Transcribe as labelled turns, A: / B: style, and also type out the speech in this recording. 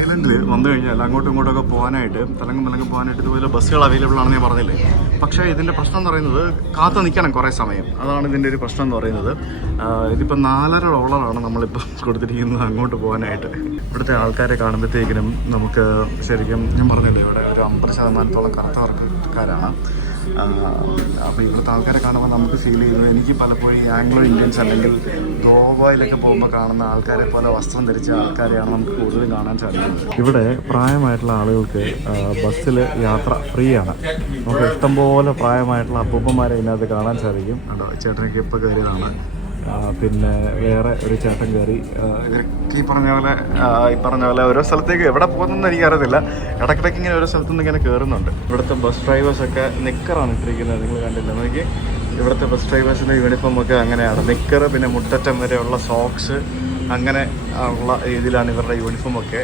A: ഐലൻഡിൽ വന്നു കഴിഞ്ഞാൽ അങ്ങോട്ടും ഇങ്ങോട്ടൊക്കെ പോകാനായിട്ട് തലങ്ങും തലങ്ങും പോകാനായിട്ട് ഇതുപോലെ ബസ്സുകൾ അവൈലബിൾ ആണെന്ന് ഞാൻ പറഞ്ഞില്ലേ? പക്ഷേ ഇതിന്റെ പ്രശ്നം എന്ന് പറയുന്നത് കാത്തു നിൽക്കണം കുറേ സമയം. അതാണ് ഇതിന്റെ ഒരു പ്രശ്നം എന്ന് പറയുന്നത്. ഇതിപ്പോൾ നാലര ഡോളറാണ് നമ്മളിപ്പോൾ കൊടുത്തിരിക്കുന്നത് അങ്ങോട്ട് പോകാനായിട്ട്. ഇവിടുത്തെ ആൾക്കാരെ കാണുമ്പോഴത്തേക്കിനും നമുക്ക് ശരിക്കും ഞാൻ പറഞ്ഞില്ലേ ഇവിടെ ഒരു അമ്പത് ശതമാനത്തോളം കറുത്ത വർഗക്കാരാണ് അപ്പോൾ ഇവിടുത്തെ ആൾക്കാരെ കാണുമ്പോൾ നമുക്ക് ഫീൽ ചെയ്യുന്നത് എനിക്ക് പലപ്പോഴും ഈ ആംഗ്ലോ ഇന്ത്യൻസ് അല്ലെങ്കിൽ ഗോവയിലൊക്കെ പോകുമ്പോൾ കാണുന്ന ആൾക്കാരെ പോലെ വസ്ത്രം ധരിച്ച ആൾക്കാരെയാണ് നമുക്ക് കൂടുതലും കാണാൻ സാധിക്കുന്നത്. ഇവിടെ പ്രായമായിട്ടുള്ള ആളുകൾക്ക് ബസ്സിൽ യാത്ര ഫ്രീ ആണ് നമുക്ക് ഇഷ്ടംപോലെ പ്രായമായിട്ടുള്ള അപ്പൂപ്പന്മാരെ ഇതിനകത്ത് കാണാൻ സാധിക്കും. ചേട്ടനൊക്കെ ഇപ്പോൾ കയറിയതാണ് പിന്നെ വേറെ ഒരു ചേട്ടൻ കയറി ഇവർക്ക് ഈ പറഞ്ഞ പോലെ ഈ പറഞ്ഞ പോലെ ഓരോ സ്ഥലത്തേക്ക് എവിടെ പോകുന്നതെന്ന് എനിക്കറിയത്തില്ല. ഇടയ്ക്കിടയ്ക്ക് ഇങ്ങനെ ഓരോ സ്ഥലത്തു നിന്ന് ഇങ്ങനെ കയറുന്നുണ്ട് ഇവിടുത്തെ ബസ് ഡ്രൈവേഴ്സൊക്കെ നിക്കറാണ് ഇട്ടിരിക്കുന്നത്. നിങ്ങൾ കണ്ടില്ല. നോക്കി ഇവിടുത്തെ ബസ് ഡ്രൈവേഴ്സിന്റെ യൂണിഫോം ഒക്കെ അങ്ങനെയാണ്. നിക്കർ പിന്നെ മുട്ടറ്റം വരെയുള്ള സോക്സ് അങ്ങനെ ഉള്ള രീതിയിലാണ് ഇവരുടെ യൂണിഫോം ഒക്കെ.